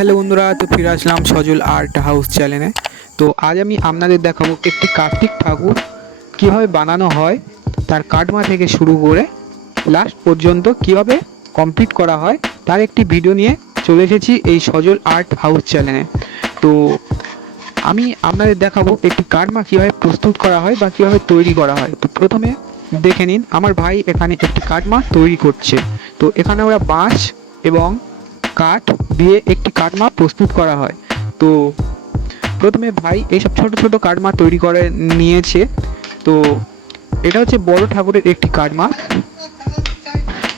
Hello বন্ধুরা, তো ফিরে আসলাম সজল আর্ট হাউস চ্যানেলে। তো আজ আমি আপনাদের দেখাবো একটি কার্তিক ঠাকুর কীভাবে বানানো হয়, তার কাটমা থেকে শুরু করে লাস্ট পর্যন্ত কীভাবে কমপ্লিট করা হয় তার একটি ভিডিও নিয়ে চলে এসেছি এই সজল আর্ট হাউস চ্যানেলে। তো আমি আপনাদের দেখাবো একটি কাটমা কীভাবে প্রস্তুত করা হয় বা কীভাবে তৈরি করা হয়। তো প্রথমে দেখে নিন, আমার ভাই এখানে একটি কাটমা তৈরি করছে। তো এখানে ওরা বাঁশ এবং কাঠ দিয়ে একটি কাটমা প্রস্তুত করা হয়। তো প্রথমে ভাই এইসব ছোট ছোট কাটমা তৈরি করে নিয়েছে। তো এটা হচ্ছে বড় ঠাকুরের একটি কাটমা।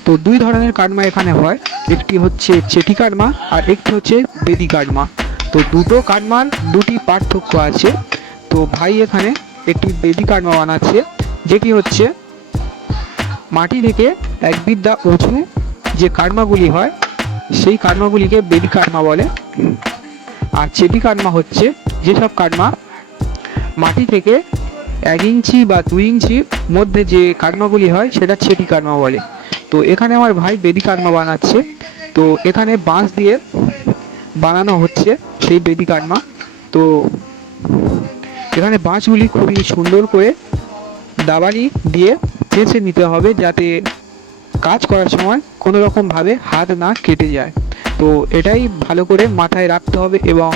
তো দুই ধরনের কাটমা এখানে হয়, একটি হচ্ছে চেটি কাটমা আর একটি হচ্ছে বেদি কাটমা। তো দুটো কাটমার দুটি পার্থক্য আছে। তো ভাই এখানে একটি বেদি কাটমা বানাচ্ছে, যেটি হচ্ছে মাটি থেকে এক বিদ্যা উঁচু যে কাটমাগুলি হয় সেই কাটমাগুলিকে বেদি কাটমা বলে। আর চেটি কাটমা হচ্ছে যেসব কাটমা মাটি থেকে 1 ইঞ্চি বা 2 ইঞ্চির মধ্যে যে কাটমাগুলি হয় সেটা চেটি কাটমা বলে। তো এখানে আমার ভাই বেদি কাটমা বানাচ্ছে। তো এখানে বাঁশ দিয়ে বানানো হচ্ছে সেই বেদি কাটমা। তো এখানে বাঁশগুলি খুবই সুন্দর করে দাবানি দিয়ে চেঁচে নিতে হবে, যাতে কাজ করার সময় কোনো রকমভাবে হাত না কেটে যায়। তো এটাই ভালো করে মাথায় রাখতে হবে এবং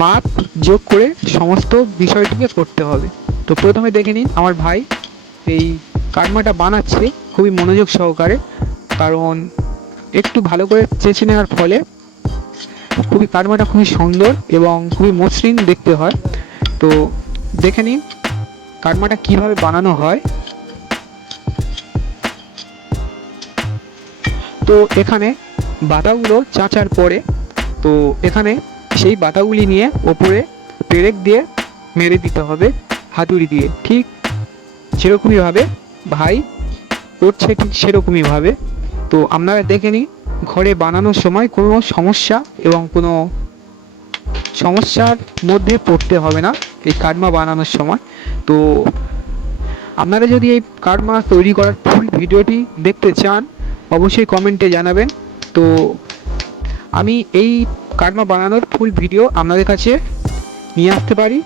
মাপ যোগ করে সমস্ত বিষয়টিকে করতে হবে। তো প্রথমে দেখে নিন আমার ভাই এই কাটমাটা বানাচ্ছে খুবই মনোযোগ সহকারে, কারণ একটু ভালো করে চেঁচে নেওয়ার ফলে কাটমাটা খুবই সুন্দর এবং খুবই মসৃণ দেখতে হয়। তো দেখে নিন কাটমাটা কীভাবে বানানো হয়। তো এখানে বাতাগুলো চাঁচার পরে তো এখানে সেই বাতাগুলি নিয়ে ওপরে পেরেক দিয়ে মেরে দিতে হবে হাতুড়ি দিয়ে, ঠিক যেরকমইভাবে ভাই করছে ঠিক সেরকমইভাবে। তো আপনারা দেখে নিন ঘরে বানানোর সময় কোনো সমস্যা এবং কোনো সমস্যার মধ্যে পড়তে হবে না এই কাটমা বানানোর সময়। তো আপনারা যদি এই কাটমা তৈরি করার ফুল ভিডিওটি দেখতে চান অবশ্যই কমেন্টে জানাবেন। তো আমি এই কাটমা বানানোর ফুল ভিডিও আপনাদের কাছে নিয়ে আসতে পারি।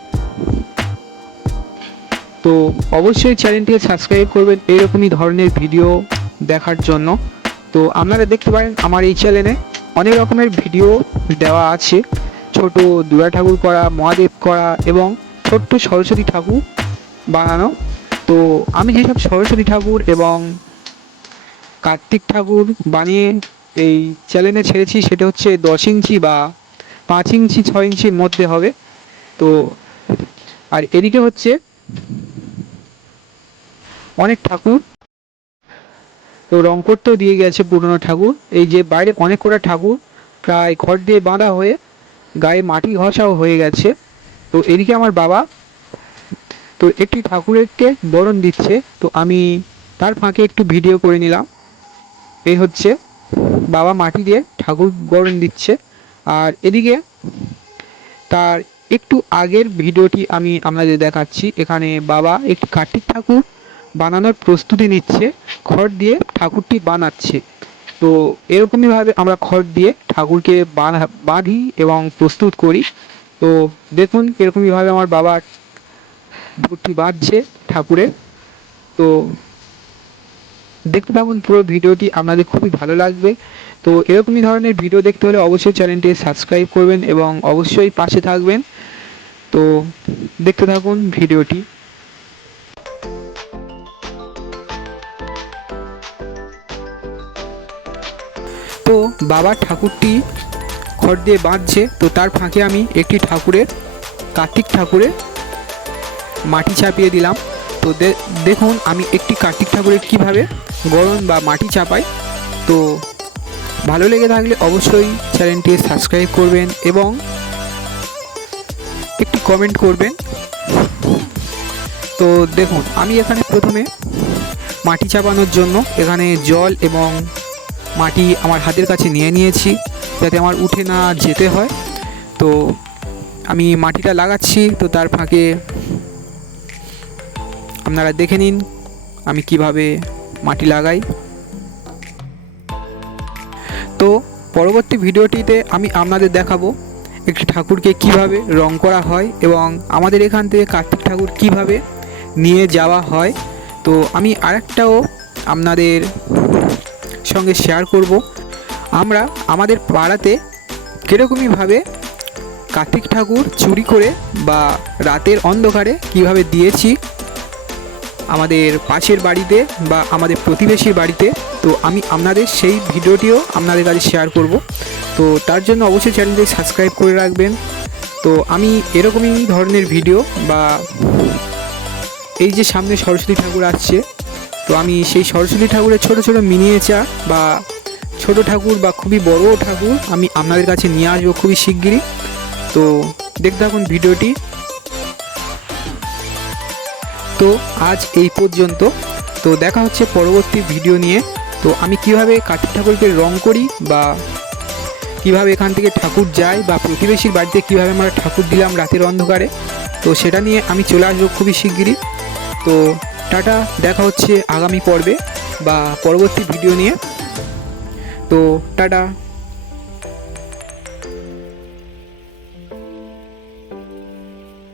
তো অবশ্যই চ্যানেলটিকে সাবস্ক্রাইব করবেন এরকমই ধরনের ভিডিও দেখার জন্য। তো আপনারা দেখতে পারেন আমার এই চ্যানেলে অনেক রকমের ভিডিও দেওয়া আছে, ছোট দুর্গা ঠাকুর করা, মহাদেব করা এবং ছোট্ট সরস্বতী ঠাকুর বানানো। তো আমি যেসব সরস্বতী ঠাকুর এবং কার্তিক ঠাকুর বানিয়ে এই চ্যানেলে ছেড়েছি সেটা হচ্ছে 10 ইঞ্চি বা 5 ইঞ্চি 6 ইঞ্চির মধ্যে হবে। তো আর এদিকে হচ্ছে অনেক ঠাকুর তো রং করতেও দিয়ে গেছে পুরনো ঠাকুর। এই যে বাইরে অনেক কটা ঠাকুর প্রায় খড় দিয়ে বাঁধা হয়ে গায়ে মাটি ঘষাও হয়ে গেছে। তো এদিকে আমার বাবা তো একটি ঠাকুরকে বরণ দিচ্ছে। তো আমি তার ফাঁকে একটু ভিডিও করে নিলাম। এই হচ্ছে বাবা মাটি দিয়ে ঠাকুর বরণ দিচ্ছে। আর এদিকে তার একটু আগের ভিডিওটি আমি আপনাদের দেখাচ্ছি। এখানে বাবা একটি কার্তিক ঠাকুর বানানোর প্রস্তুতি নিচ্ছে, খড় দিয়ে ঠাকুরটি বানাচ্ছে। তো এরকমইভাবে আমরা খড় দিয়ে ঠাকুরকে বাঁধি এবং প্রস্তুত করি। তো দেখুন এরকমইভাবে আমার বাবা ঠাকুরটি বাঁধছে ঠাকুরের। তো দেখতে থাকুন পুরো ভিডিওটি, আপনাদের খুবই ভালো লাগবে। তো এরকমই ধরনের ভিডিও দেখতে হলে অবশ্যই চ্যানেলটি সাবস্ক্রাইব করবেন এবং অবশ্যই পাশে থাকবেন। তো দেখতে থাকুন ভিডিওটি। তো বাবা ঠাকুরটি খড় দিয়ে বাঁধছে। তো তার ফাঁকে আমি একটি কার্তিক ঠাকুরের মাটি চাপিয়ে দিলাম। তো দেখুন আমি একটি কার্তিক ঠাকুরের কীভাবে গড়ন বা মাটি চাপাই। তো ভালো লেগে থাকলে অবশ্যই চ্যানেলটি সাবস্ক্রাইব করবেন এবং একটি কমেন্ট করবেন। তো দেখুন আমি এখানে প্রথমে মাটি চাপানোর জন্য এখানে জল এবং মাটি আমার হাতের কাছে নিয়ে নিয়েছি, যাতে আমার উঠে না যেতে হয়। তো আমি মাটিটা লাগাচ্ছি। তো তার ফাঁকে আপনারা দেখে নিন আমি কিভাবে মাটি লাগাই। তো পরবর্তী ভিডিওটিতে আমি আপনাদের দেখাবো একটি ঠাকুরকে কিভাবে রং করা হয় এবং আমাদের এখান থেকে কার্তিক ঠাকুর কিভাবে নিয়ে যাওয়া হয়। তো আমি আরেকটাও আপনাদের সঙ্গে শেয়ার করব, আমরা আমাদের পাড়াতে কীরকমইভাবে কার্তিক ঠাকুর চুরি করে বা রাতের অন্ধকারে কিভাবে দিয়েছি আমাদের পাশের বাড়িতে বা আমাদের প্রতিবেশীর বাড়িতে। তো আমি আপনাদের সেই ভিডিওটিও আপনাদের কাছে শেয়ার করব। তো তার জন্য অবশ্যই চ্যানেলটি সাবস্ক্রাইব করে রাখবেন। তো আমি এরকমই ধরনের ভিডিও বা এই যে সামনে সরস্বতী ঠাকুর আসছে, তো আমি সেই সরস্বতী ঠাকুরের ছোট ছোট মিনিয়েচার বা ছোট ঠাকুর বা খুবই বড় ঠাকুর আমি আপনাদের কাছে নিয়ে আসবো খুবই শিগগিরই। তো দেখতে থাকুন ভিডিওটি। তো আজ এই পর্যন্ত, তো দেখা হচ্ছে পরবর্তী ভিডিও নিয়ে। তো আমি কিভাবে কার্তিক ঠাকুরকে রং করি বা কিভাবে এখান থেকে ঠাকুর যায় বা প্রতিবেশীর বাড়িতে কিভাবে আমরা ঠাকুর দিলাম রাতের অন্ধকারে, তো সেটা নিয়ে আমি চলে আসবো খুবই শিগগিরই। তো টাটা, দেখা হচ্ছে আগামী পর্বে বা পরবর্তী ভিডিও নিয়ে। তো টাটা।